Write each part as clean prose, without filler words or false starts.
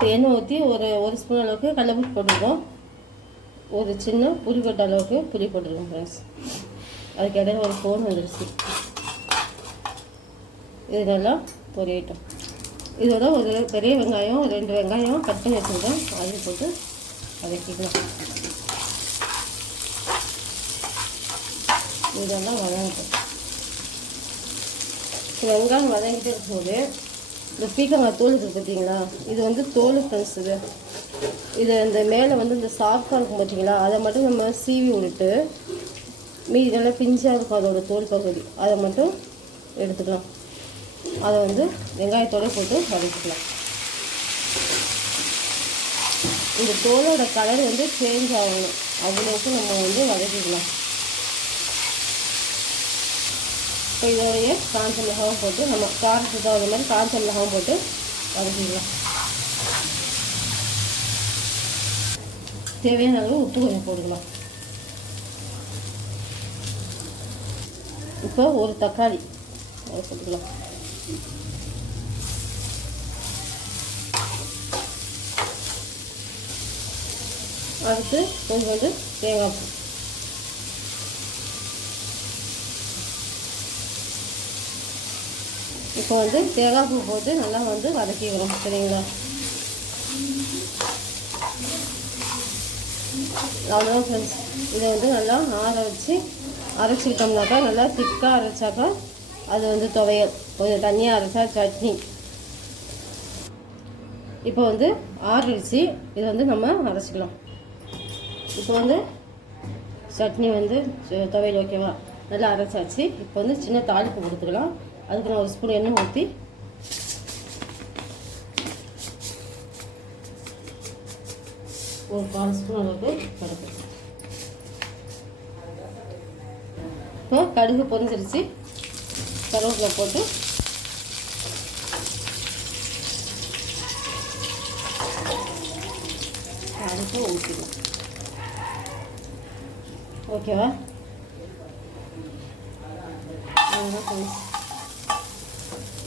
இப்போ எண்ணெய் ஊற்றி ஒரு ஸ்பூன் அளவுக்கு கடலைப்பருப்பு போட்டுருக்கோம். ஒரு சின்ன புளி கொட்ட அளவுக்கு புளி போட்டுருக்கோம் ஃப்ரெண்ட்ஸ். அதுக்கு இடையில ஒரு ஃபோன் வந்துடுச்சு. இது நல்லா பொரியட்டும். இதோட ஒரு பெரிய வெங்காயம் 2 வெங்காயம் கட் பண்ணி வச்சுருக்கேன், அதையும் போட்டு வதக்கிக்கலாம். இதெல்லாம் வதங்கட்டும். வெங்காயம் வதங்கிட்டே இருக்கும்போது இந்த பீக்கங்காய் தோல் இருக்குது பார்த்தீங்களா, இது வந்து தோல் ஃப்ரெண்ட்ஸ். இது இந்த மேலே வந்து இந்த சாஃப்டாக இருக்கும் பார்த்தீங்களா, அதை மட்டும் நம்ம சீவி விட்டுட்டு மீதி நல்லா பிஞ்சாக இருக்கும் அதோட தோல் பகுதி, அதை மட்டும் எடுத்துக்கலாம். அதை வந்து வெங்காயத்தோடு போட்டு வதக்கிக்கலாம். இந்த தோலோட கலர் வந்து சேஞ்ச் ஆகணும், அவ்வளோக்கு நம்ம வந்து வதக்கிக்கலாம். இப்போ இதோடைய காஞ்ச மிளகாவும் போட்டு நம்ம காரத்துக்கு தகுந்த மாதிரி காஞ்ச மிளகாவும் போட்டு வதக்கிக்கலாம். தேவையான அளவு உப்பு கொஞ்சம் போட்டுக்கலாம். இப்போ ஒரு தக்காளி அதை போட்டுக்கலாம். அடுத்து கொஞ்சம் தேங்காய் பூ. இப்போ வந்து தேங்காய் பூ போட்டு நல்லா வந்து வதக்கிக்கிறோம், சரிங்களா? அவ்வளோதான் ஃப்ரெண்ட்ஸ். இதை வந்து நல்லா ஆற வச்சு அரைச்சிக்கிட்டோம்னாக்கா நல்லா திக்காக அரைச்சாக்கா அது வந்து துவையல், கொஞ்சம் தண்ணியாக அரைச்சா சட்னி. இப்போ வந்து ஆறிடுச்சு, இதை வந்து நம்ம அரைச்சிக்கலாம். இப்போ வந்து சட்னி வந்து துவையல் ஓகேவா, நல்லா அரைச்சாச்சு. இப்போ வந்து சின்ன தாளிப்பு கொடுத்துக்கலாம். அதுக்கு நான் ஒரு ஸ்பூன் எண்ணெய் ஊற்றி ஒரு 4 ஸ்பூன் அளவுக்கு கடுகு. இப்போ கடுகு பொரிஞ்சிருச்சு, கருவேப்பிலை போட்டு அதுக்கு ஊற்றிக்கலாம். ஓகேவா?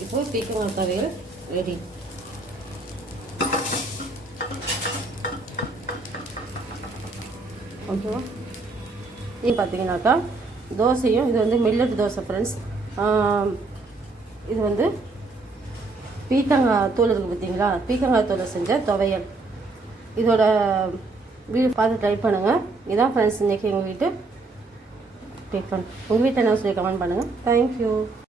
இப்போ பீக்கங்காய் துவையல் ரெடி. ஓகேவா? இது பார்த்தீங்கன்னாக்கா தோசையும், இது வந்து மில்லட் தோசை ஃப்ரெண்ட்ஸ். இது வந்து பீக்கங்காய் தூள் இருக்குது பார்த்தீங்களா, பீக்கங்காய் தூளை செஞ்ச துவையல். இதோட வீடியோ பார்த்து ட்ரை பண்ணுங்கள். இதான் ஃப்ரெண்ட்ஸ் இன்றைக்கி எங்கள் வீட்டு டிஃபன். உங்கள் வீட்டில் என்ன சொல்லி கமெண்ட் பண்ணுங்கள். தேங்க்யூ.